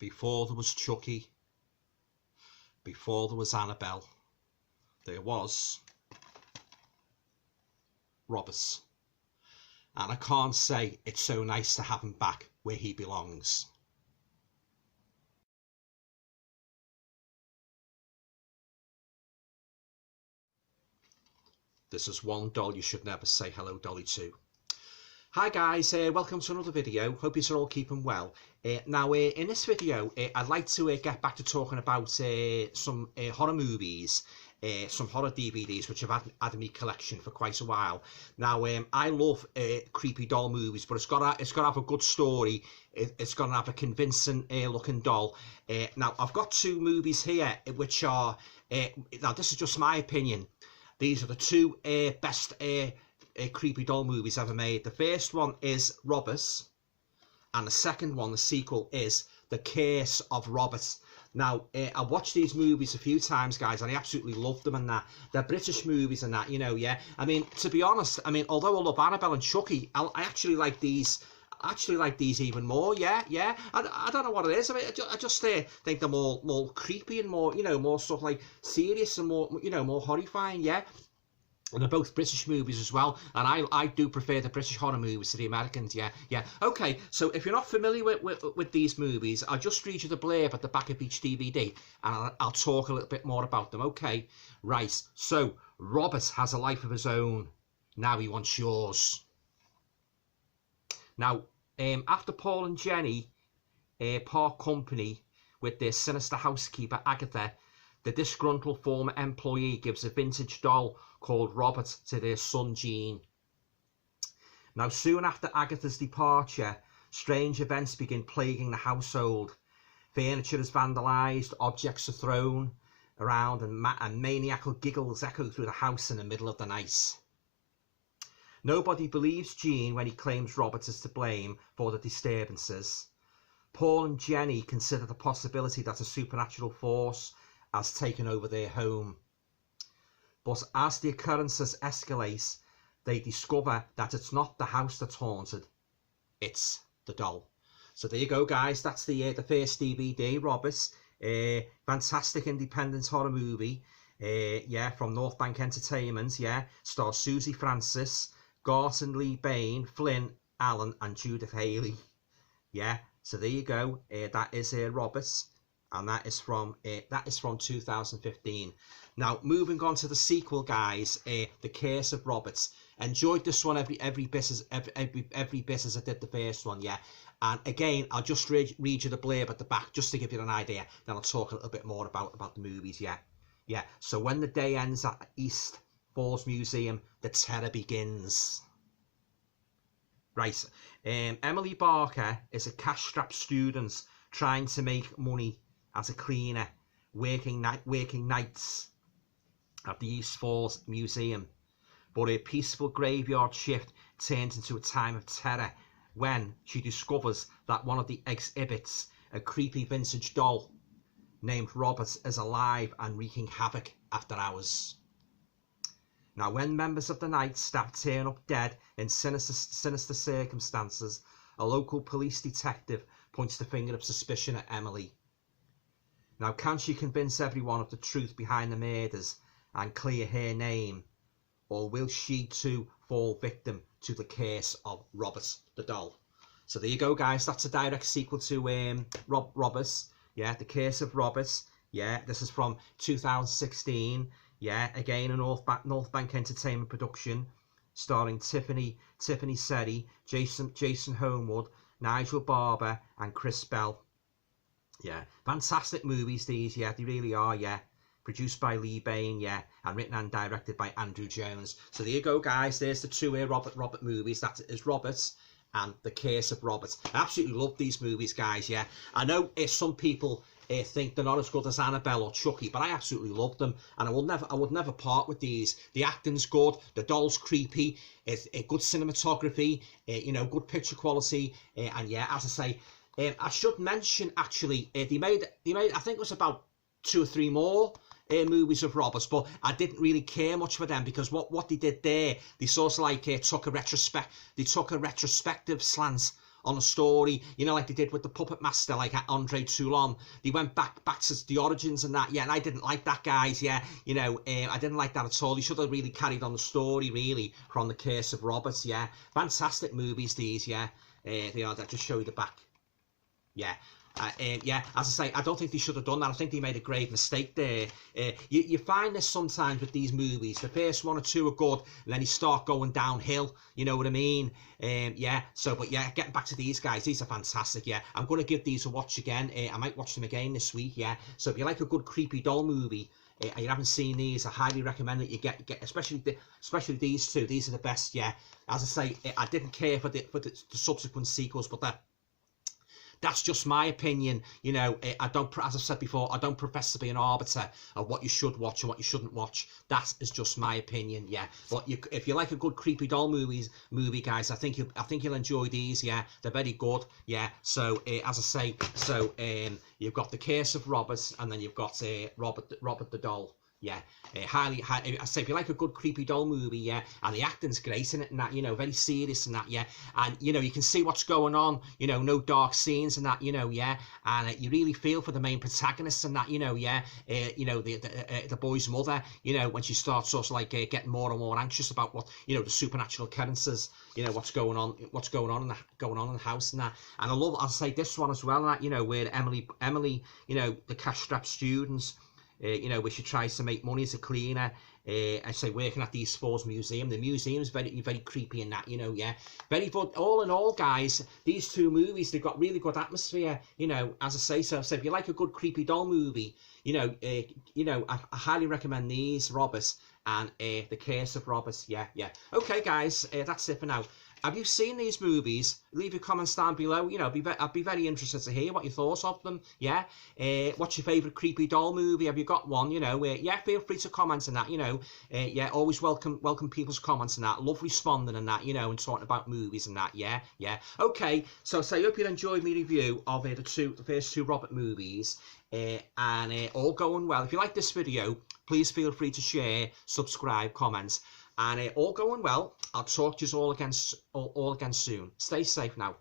Before there was Chucky, before there was Annabelle, there was Robert. And I can't say it's so nice to have him back where he belongs. This is one doll you should never say hello dolly to. Hi guys, welcome to another video. Hope you're all keeping well. Now in this video I'd like to get back to talking about some horror movies, some horror DVDs which I've had in my collection for quite a while. Now I love creepy doll movies, but it's got to have a good story. It's got to have a convincing looking doll. Now I've got two movies here which are, now this is just my opinion, these are the two best creepy doll movies ever made. The first one is Robert, and the second one, the sequel, is The Curse of Robert. Now, I watched these movies a few times, guys, and I absolutely love them and that. They're British movies and that, you know, yeah. I mean, to be honest, I mean, although I love Annabelle and Chucky, I actually like these. Even more, yeah. I don't know what it is. I mean, I just think they're more creepy and more, you know, more sort of like serious and more, you know, more horrifying, yeah. And they're both British movies as well, and I do prefer the British horror movies to the Americans, yeah. Okay, so if you're not familiar with these movies, I'll just read you the blurb at the back of each DVD, and I'll talk a little bit more about them, okay? Right, so Robert has a life of his own. Now he wants yours. Now, after Paul and Jenny part company with their sinister housekeeper Agatha, the disgruntled former employee gives a vintage doll called Robert to their son Gene. Now, soon after Agatha's departure, strange events begin plaguing the household. Furniture is vandalised, objects are thrown around, and maniacal giggles echo through the house in the middle of the night. Nobody believes Gene when he claims Robert is to blame for the disturbances. Paul and Jenny consider the possibility that a supernatural force has taken over their home. But as the occurrences escalate, they discover that it's not the house that's haunted, it's the doll. So there you go, guys. That's the first DVD, Robert. Fantastic independent horror movie. Yeah, from North Bank Entertainment. Yeah, stars Susie Francis, Garton Lee Bain, Flynn Allen, and Judith Haley. Yeah, so there you go. That is Robert, and that is from 2015. Now, moving on to the sequel, guys. The Curse of Robert. Enjoyed this one every bit as I did the first one. Yeah, and again, I'll just read you the blurb at the back just to give you an idea. Then I'll talk a little bit more about the movies. Yeah. So when the day ends at East Falls Museum, the terror begins. Right, Emily Barker is a cash-strapped student trying to make money as a cleaner, working nights at the East Falls Museum. But her peaceful graveyard shift turns into a time of terror when she discovers that one of the exhibits, a creepy vintage doll named Robert, is alive and wreaking havoc after hours. Now, when members of the night staff turn up dead in sinister circumstances, a local police detective points the finger of suspicion at Emily. Now, can she convince everyone of the truth behind the murders and clear her name? Or will she too fall victim to the curse of Robert the doll? So there you go, guys. That's a direct sequel to Robert. Yeah, The Curse of Robert. Yeah, this is from 2016. Yeah, again a North Bank Entertainment production, starring Tiffany Serri, Jason Homewood, Nigel Barber, and Chris Bell. Yeah, fantastic movies these. Yeah, they really are. Yeah, produced by Lee Bain. Yeah, and written and directed by Andrew Jones. So there you go, guys. There's the two Robert movies. That is Robert and The Curse of Robert. I absolutely love these movies, guys. Yeah, I know some people think they're not as good as Annabelle or Chucky, but I absolutely love them, and I would never part with these. The acting's good, the doll's creepy, it's a good cinematography, you know, good picture quality, and yeah, as I say, I should mention actually, they made I think it was about 2 or 3 more movies of Roberts, but I didn't really care much for them because what they did there, they sort of like took a retrospective slant on a story, you know, like they did with the Puppet Master, like Andre Toulon. They went back to the origins and that, yeah, and I didn't like that, guys, yeah, you know, I didn't like that at all. They should have really carried on the story, really, from The Curse of Roberts, yeah. Fantastic movies, these, yeah. They are. That just show you the back. Yeah. Yeah, as I say, I don't think they should have done that. I think they made a grave mistake there. You find this sometimes with these movies. The first one or two are good, and then you start going downhill. You know what I mean? Yeah. So, but yeah, getting back to these guys, these are fantastic. Yeah, I'm going to give these a watch again. I might watch them again this week. Yeah. So if you like a good creepy doll movie, and you haven't seen these, I highly recommend that you get especially these two. These are the best. Yeah. As I say, I didn't care for the subsequent sequels, but that's just my opinion. You know, I don't, as I said before, I don't profess to be an arbiter of what you should watch and what you shouldn't watch. That is just my opinion, yeah. But if you like a good creepy doll movie, guys, I think you'll enjoy these, yeah. They're very good, yeah. So as I say, so you've got The Curse of Roberts, and then you've got Robert the Doll. Yeah, highly, I say, if you like a good creepy doll movie, yeah, and the acting's great in it and that, you know, very serious and that, yeah, and, you know, you can see what's going on, you know, no dark scenes and that, you know, yeah, and you really feel for the main protagonist and that, you know, yeah, you know, the boy's mother, you know, when she starts sort of like getting more and more anxious about what, you know, the supernatural occurrences, you know, what's going on in the house and that, and I'll say this one as well, and that, you know, where Emily, you know, the cash-strapped students, you know, where she tries to make money as a cleaner. I say working at the East Falls Museum. The museum's very, very creepy in that, you know, yeah. Very good. All in all, guys, these two movies, they've got really good atmosphere, you know, as I say. So if you like a good creepy doll movie, you know, I highly recommend these, Roberts, and The Curse of Roberts. Yeah, yeah. Okay, guys, that's it for now. Have you seen these movies? Leave your comments down below. You know, I'd be very interested to hear what you thought of them. Yeah. What's your favourite creepy doll movie? Have you got one? You know, yeah, feel free to comment on that. You know, yeah, always welcome people's comments and that. Love responding and that. You know, and talking about movies and that. Yeah, yeah. Okay. So I hope you enjoyed my review of the first two Robert movies. And all going well. If you like this video, please feel free to share, subscribe, comment. And all going well. I'll talk to you all again soon. Stay safe now.